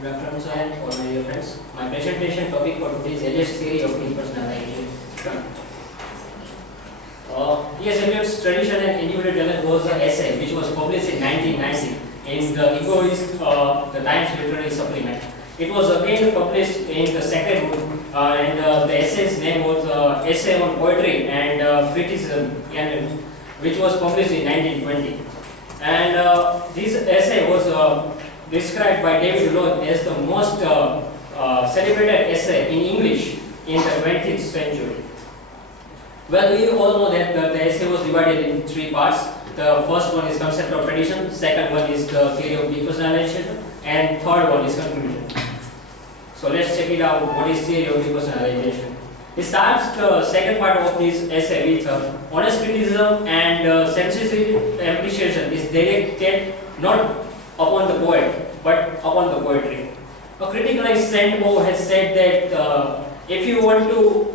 Good afternoon, sir, and all my dear friends. My presentation topic for today is Eliot's theory of depersonalization. Yes, Eliot's Tradition and Individual Talent was an essay which was published in 1990 in the Egoist, the Times Literary Supplement. It was again published in the second book, and the essay's name was Essay on Poetry and Criticism, which was published in 1920. And this essay was described by David Eliot as the most celebrated essay in English in the 20th century. Well, we all know that the essay was divided in three parts. The first one is concept of tradition, second one is the theory of depersonalization, and third one is conclusion. So let's check it out. What is theory of depersonalization? It starts the second part of this essay with honest criticism and sensitive appreciation is directed not upon the poet but upon the poetry. A critic like Sandbo has said that if you want to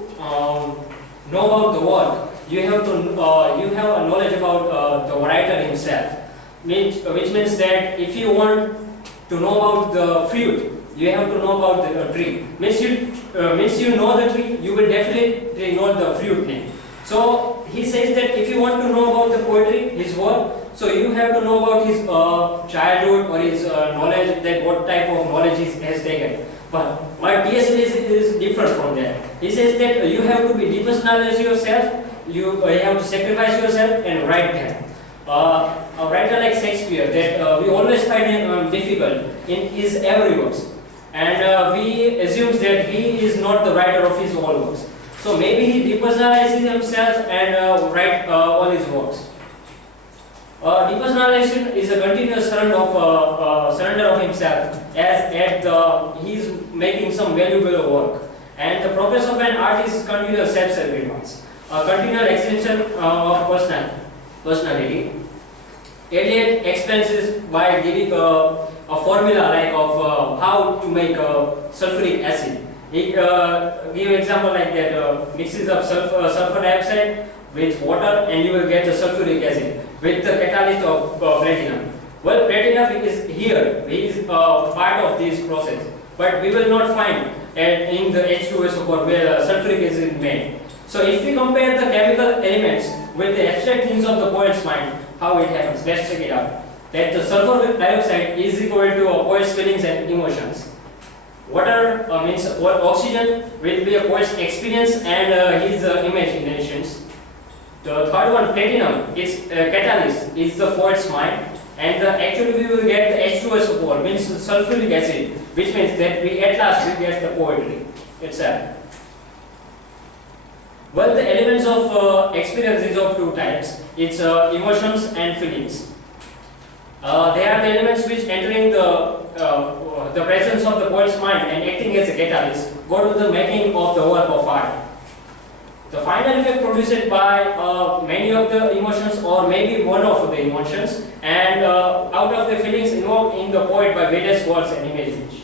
know about the work, you have a knowledge about the writer himself. Which means that if you want to know about the fruit, you have to know about the tree. Means you know the tree, you will definitely know the fruit name. So he says that if you want to know about the poetry, his work, so you have to know about his childhood or his knowledge, that what type of knowledge he has taken. But T.S. Eliot is different from that. He says that you have to be depersonalize yourself, you have to sacrifice yourself and write them. A writer like Shakespeare, that we always find him difficult in his every works, and we assume that he is not the writer of his own works. So maybe he depersonalizes himself and write all his works. Depersonalization is a continuous surrender of himself as he is making some valuable work. And the progress of an artist is continuous self-sacrifice, a continual extension of personality. Eliot explains this by giving a formula like of how to make sulfuric acid. He give example like that: mixes of sulfur dioxide with water, and you will get the sulfuric acid with the catalyst of platinum. Well, platinum is here; he is part of this process, but we will not find in the H2SO4 where sulfuric acid is made. So, if we compare the chemical elements with the abstract things of the poet's mind, how it happens? Let's check it out. That the sulfur dioxide is equal to a poet's feelings and emotions. Water means oxygen will be a poet's experience and his imaginations. The third one, platinum, its catalyst is the poet's mind, and actually we will get the H2SO4, means sulfuric acid, which means that we at last we get the poetry itself. Well, the elements of experience is of two types. It's emotions and feelings. They are the elements which entering the presence of the poet's mind and acting as a catalyst go to the making of the work of art. The final effect produced by many of the emotions or maybe one of the emotions and out of the feelings involved in the poet by various words and images.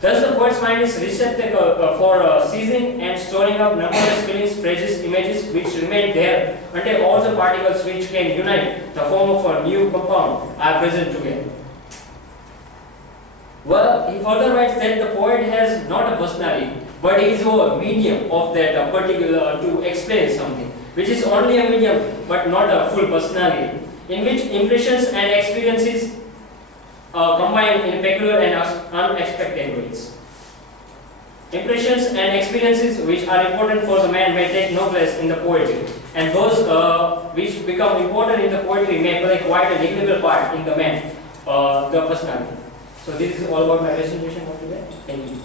Thus the poet's mind is receptacle for seizing and storing up numberless feelings, phrases, images which remain there until all the particles which can unite the form of a new compound are present together. Well, he further writes that the poet has not a personality, but he is a medium of that particular to explain something, which is only a medium but not a full personality, in which impressions and experiences combine in peculiar and unexpected ways. Impressions and experiences which are important for the man may take no place in the poetry, and those which become important in the poetry may play quite a negligible part in the man, the personality. So this is all about my presentation for today. Thank you.